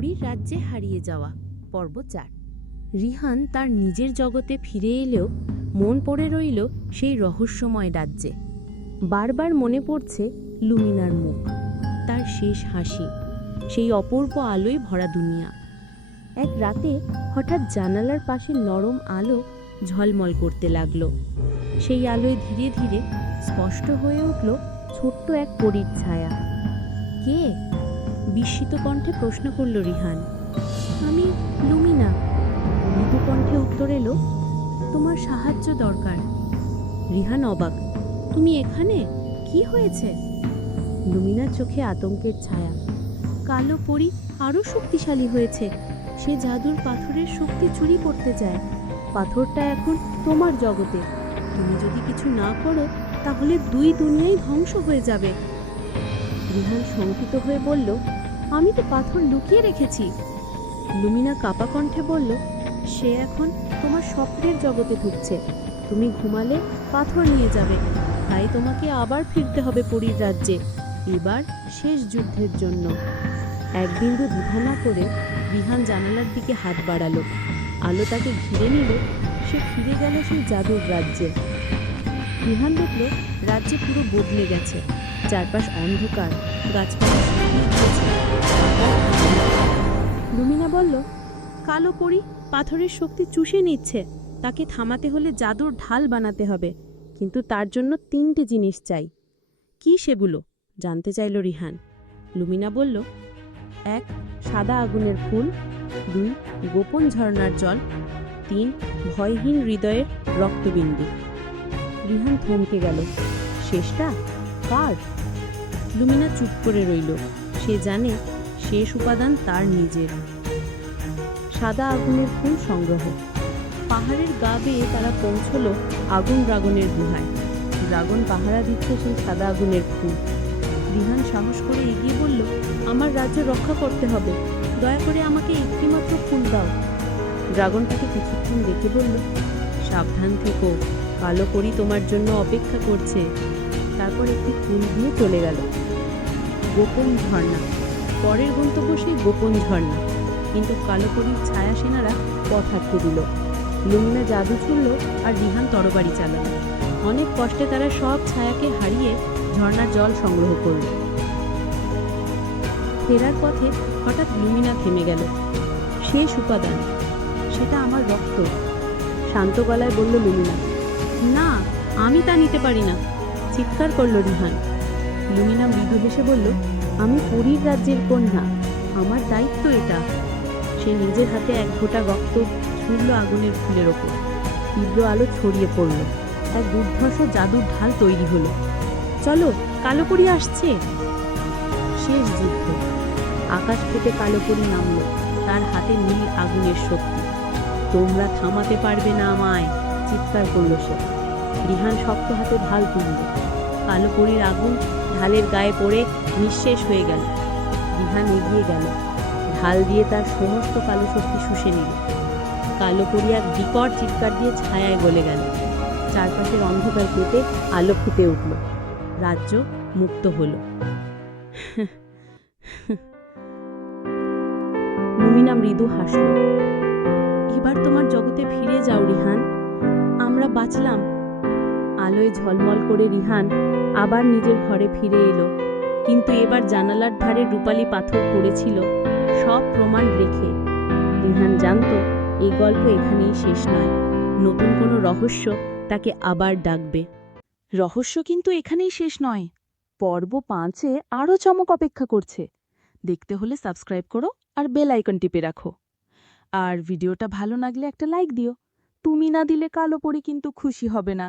পরীর রাজ্যে হারিয়ে যাওয়া পর্ব ৪। রিহান তার নিজের জগতে ফিরে এলেও মন পড়ে রইল সেই রহস্যময় রাজ্যে। বারবার মনে পড়ছে লুমিনার মুখ, তার শেষ হাসি, সেই অপূর্ব আলোয় ভরা দুনিয়া। এক রাতে হঠাৎ জানালার পাশে নরম আলো ঝলমল করতে লাগলো। সেই আলোয় ধীরে ধীরে স্পষ্ট হয়ে উঠল ছোট্ট এক পরীর ছায়া। কে? বিস্মিত কণ্ঠে প্রশ্ন করল রিহান। আমি লুমিনা, মৃদু কণ্ঠে উত্তর এলো। তোমার সাহায্য দরকার। রিহান অবাক। তুমি এখানে? কি হয়েছে? লুমিনার চোখে আতঙ্কের ছায়া। কালো পরী আরও শক্তিশালী হয়েছে। সে জাদুর পাথরের শক্তি চুরি করতে চায়। পাথরটা এখন তোমার জগতে। তুমি যদি কিছু না করো তাহলে দুই দুনিয়াই ধ্বংস হয়ে যাবে। রিহান শঙ্কিত হয়ে বলল, আমি তো পাথর লুকিয়ে রেখেছি। লুমিনা কাপা কণ্ঠে বলল, সে এখন তোমার স্বপ্নের জগতে ঢুকছে। তুমি ঘুমালে পাথর নিয়ে যাবে, তাই তোমাকে আবার ফিরতে হবে পরীর রাজ্যে, এবার শেষ যুদ্ধের জন্য। এক বিন্দু দ্বিধা না করে রিহান জানালার দিকে হাত বাড়ালো। আলো তাকে ঘিরে নিল। সে ফিরে গেল সেই জাদুর রাজ্যে। রিহান দেখল রাজ্যে পুরো বদলে গেছে। চারপাশ অন্ধকার, গাছপালা শুকিয়ে গিয়েছে। লুমিনা বলল, কালো পরী পাথরের শক্তি চুষে নিচ্ছে। তাকে থামাতে হলে জাদুর ঢাল বানাতে হবে, কিন্তু তার জন্য 3টে জিনিস চাই। কি সেগুলো? জানতে চাইল রিহান। লুমিনা বলল, 1 সাদা আগুনের ফুল, 2 গোপন ঝর্ণার জল, 3 ভয়হীন হৃদয়ের রক্তবিন্দু। রিহান থমকে গেল। শেষটা কার? লুমিনা চুপ করে রইল। সে জানে শেষ উপাদান তার নিজের। সাদা আগুনের ফুল সংগ্রহ। পাহাড়ের গা বেয়ে তারা পৌঁছল আগুন ড্রাগনের গুহায়। ড্রাগন পাহারা দিচ্ছে সেই সাদা আগুনের ফুল। রিহান সাহস করে এগিয়ে বলল, আমার রাজ্য রক্ষা করতে হবে, দয়া করে আমাকে একটিমাত্র ফুল দাও। ড্রাগনটাকে কিছুক্ষণ দেখে বলল, সাবধান থেকো, কালো পরী তোমার জন্য অপেক্ষা করছে। তারপর একটি ফুল দিয়ে চলে গেল। গোপন ঝর্ণা। পরের গন্তব্য সেই গোপন ঝর্ণা, কিন্তু কালো পরীর ছায়া সেনারা পথ আটকে দিল। লুমিনা জাদু ছুড়ল আর রিহান তরবারি চালালো। অনেক কষ্টে তারা সব ছায়াকে হারিয়ে ঝর্ণার জল সংগ্রহ করল। ফেরার পথে হঠাৎ লুমিনা থেমে গেল। শেষ উপাদান, সেটা আমার রক্ত। শান্ত গলায় বলল লুমিনা। না, আমি তা নিতে পারি না, চিৎকার করল রিহান। লুমিনা মৃদু হেসে বলল, আমি পরীর রাজ্যের কন্যা, আমার দায়িত্ব এটা। সে নিজের হাতে এক ফোঁটা রক্ত ছুড়ল আগুনের ফুলের ওপর। তীব্র আলো ছড়িয়ে পড়ল। এক দুর্ধর্ষ জাদুর ঢাল তৈরি হলো। চলো, কালো পরী আসছে। শেষ যুদ্ধ। আকাশ ফেটে কালো পরী নামল, তার হাতে নীল আগুনের শক্তি। তোমরা থামাতে পারবে না আমায়, চিৎকার করল সে। রিহান শক্ত হাতে ঢাল তুলল। কালো পরীর আগুন ঢালের গায়ে পড়ে নিঃশেষ হয়ে গেল। রিহান এগিয়ে গেল, ঢাল দিয়ে তার সমস্ত কালো শক্তি শুষে নিল। কালো পরী এক বিকট চিৎকার দিয়ে ছায়ায় গলে গেল। চারপাশের অন্ধকার কেটে আলো ফুটে উঠল। রাজ্য মুক্ত হল। লুমিনা মৃদু হাসল। এবার তোমার জগতে ফিরে যাও রিহান, আমরা বাঁচলাম। আলোয় ঝলমল করে রিহান আবার নিজের ঘরে ফিরে এলো, কিন্তু এবার জানালার ধারে রূপালী পাথর পড়েছিল, সব প্রমাণ রেখে। রিহান জানত এই গল্প এখানেই শেষ নয়, নতুন কোনো রহস্য তাকে আবার ডাকবে। রহস্য কিন্তু এখানেই শেষ নয়, পর্ব 5-এ আরও চমক অপেক্ষা করছে। দেখতে হলে সাবস্ক্রাইব করো আর বেল আইকন টিপে রাখো। আর ভিডিওটা ভালো লাগলে একটা লাইক দিও। তুমি না দিলে কালো পরী কিন্তু খুশি হবে না।